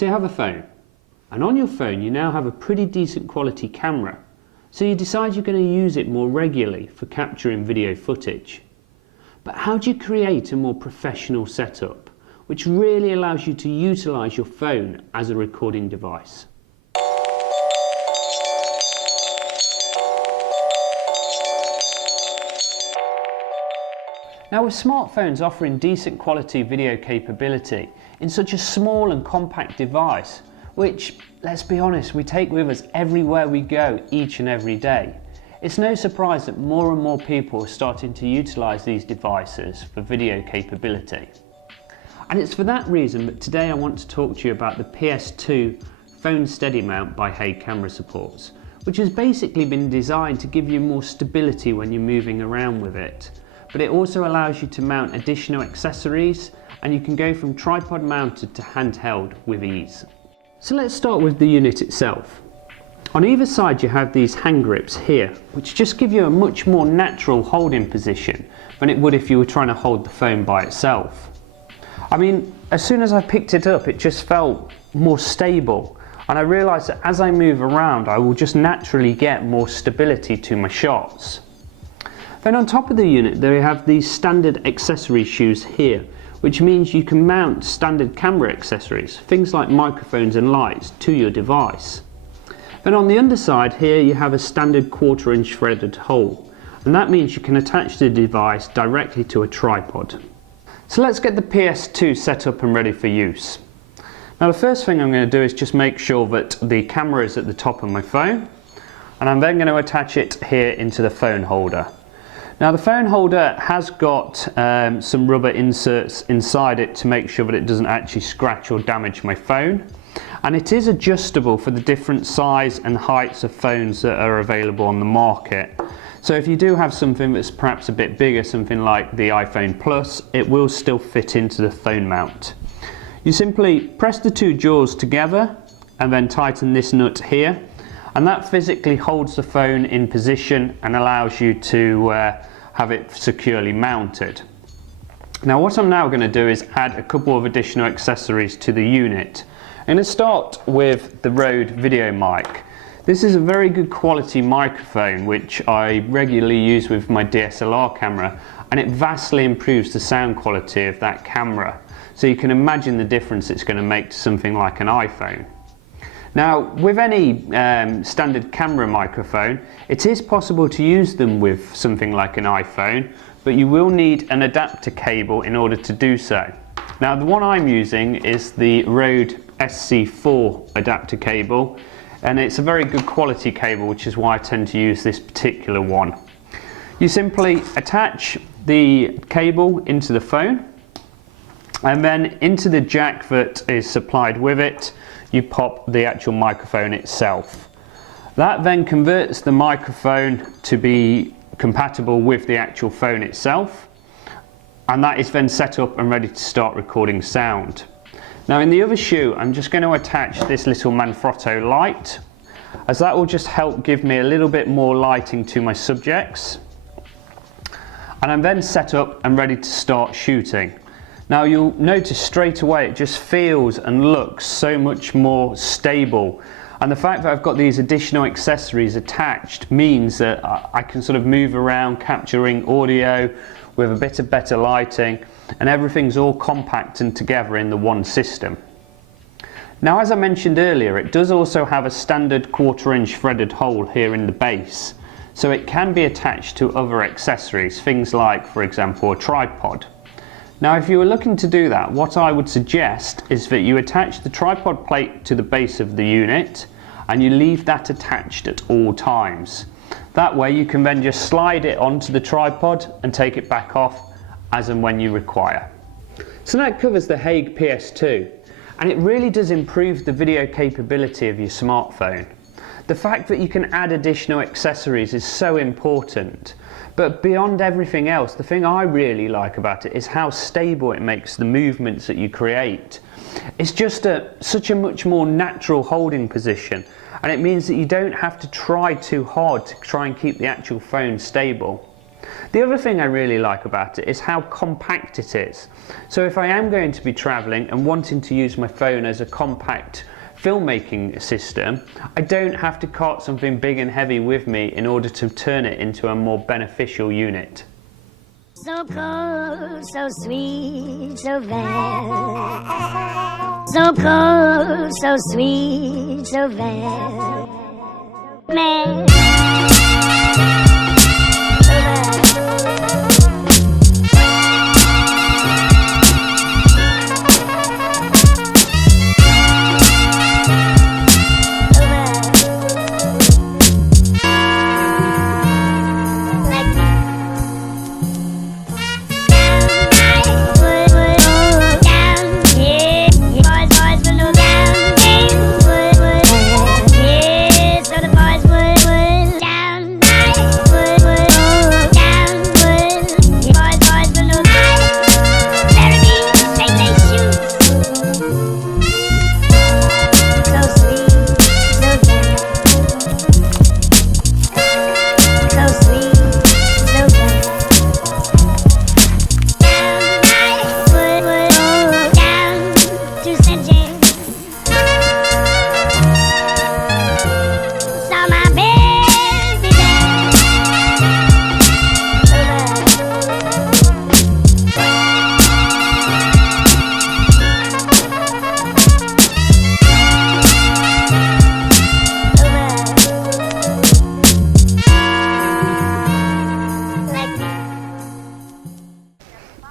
So you have a phone, and on your phone you now have a pretty decent quality camera. So you decide you're going to use it more regularly for capturing video footage. But how do you create a more professional setup, which really allows you to utilise your phone as a recording device? Now, with smartphones offering decent quality video capability in such a small and compact device, which, let's be honest, we take with us everywhere we go each and every day, it's no surprise that more and more people are starting to utilise these devices for video capability. And it's for that reason that today I want to talk to you about the PS2 Phone Steadymount by Hague Camera Supports, which has basically been designed to give you more stability when you're moving around with it. But it also allows you to mount additional accessories, and you can go from tripod mounted to handheld with ease. So let's start with the unit itself. On either side you have these hand grips here, which just give you a much more natural holding position than it would if you were trying to hold the phone by itself. I mean, as soon as I picked it up, it just felt more stable, and I realised that as I move around I will just naturally get more stability to my shots. Then on top of the unit there you have these standard accessory shoes here, which means you can mount standard camera accessories, things like microphones and lights, to your device. Then on the underside here you have a standard 1/4 inch threaded hole, and that means you can attach the device directly to a tripod. So let's get the PS2 set up and ready for use. Now the first thing I'm going to do is just make sure that the camera is at the top of my phone, and I'm then going to attach it here into the phone holder. Now the phone holder has got some rubber inserts inside it to make sure that it doesn't actually scratch or damage my phone. And it is adjustable for the different size and heights of phones that are available on the market. So if you do have something that's perhaps a bit bigger, something like the iPhone Plus, it will still fit into the phone mount. You simply press the two jaws together and then tighten this nut here, and that physically holds the phone in position and allows you to have it securely mounted. Now what I'm now going to do is add a couple of additional accessories to the unit. I'm going to start with the Rode video mic. This is a very good quality microphone which I regularly use with my DSLR camera, and it vastly improves the sound quality of that camera. So you can imagine the difference it's going to make to something like an iPhone. Now with any standard camera microphone, it is possible to use them with something like an iPhone, but you will need an adapter cable in order to do so. Now the one I'm using is the Rode SC4 adapter cable, and it's a very good quality cable, which is why I tend to use this particular one. You simply attach the cable into the phone, and then into the jack that is supplied with it you pop the actual microphone itself. That then converts the microphone to be compatible with the actual phone itself, and that is then set up and ready to start recording sound. Now in the other shoe I'm just going to attach this little Manfrotto light, as that will just help give me a little bit more lighting to my subjects, and I'm then set up and ready to start shooting. Now you'll notice straight away it just feels and looks so much more stable, and the fact that I've got these additional accessories attached means that I can sort of move around capturing audio with a bit of better lighting, and everything's all compact and together in the one system. Now as I mentioned earlier, it does also have a standard 1/4 inch threaded hole here in the base, so it can be attached to other accessories, things like, for example, a tripod. Now if you were looking to do that, what I would suggest is that you attach the tripod plate to the base of the unit and you leave that attached at all times. That way you can then just slide it onto the tripod and take it back off as and when you require. So that covers the Hague PS2, and it really does improve the video capability of your smartphone. The fact that you can add additional accessories is so important. But beyond everything else, the thing I really like about it is how stable it makes the movements that you create. It's just such a much more natural holding position, and it means that you don't have to try too hard to try and keep the actual phone stable. The other thing I really like about it is how compact it is. So if I am going to be travelling and wanting to use my phone as a compact filmmaking system, I don't have to cart something big and heavy with me in order to turn it into a more beneficial unit. So cold, so sweet, so very. So cold, so sweet, so very. Man.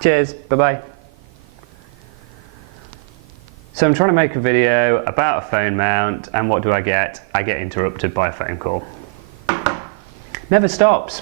Cheers, bye-bye. So I'm trying to make a video about a phone mount, and what do I get? I get interrupted by a phone call. Never stops.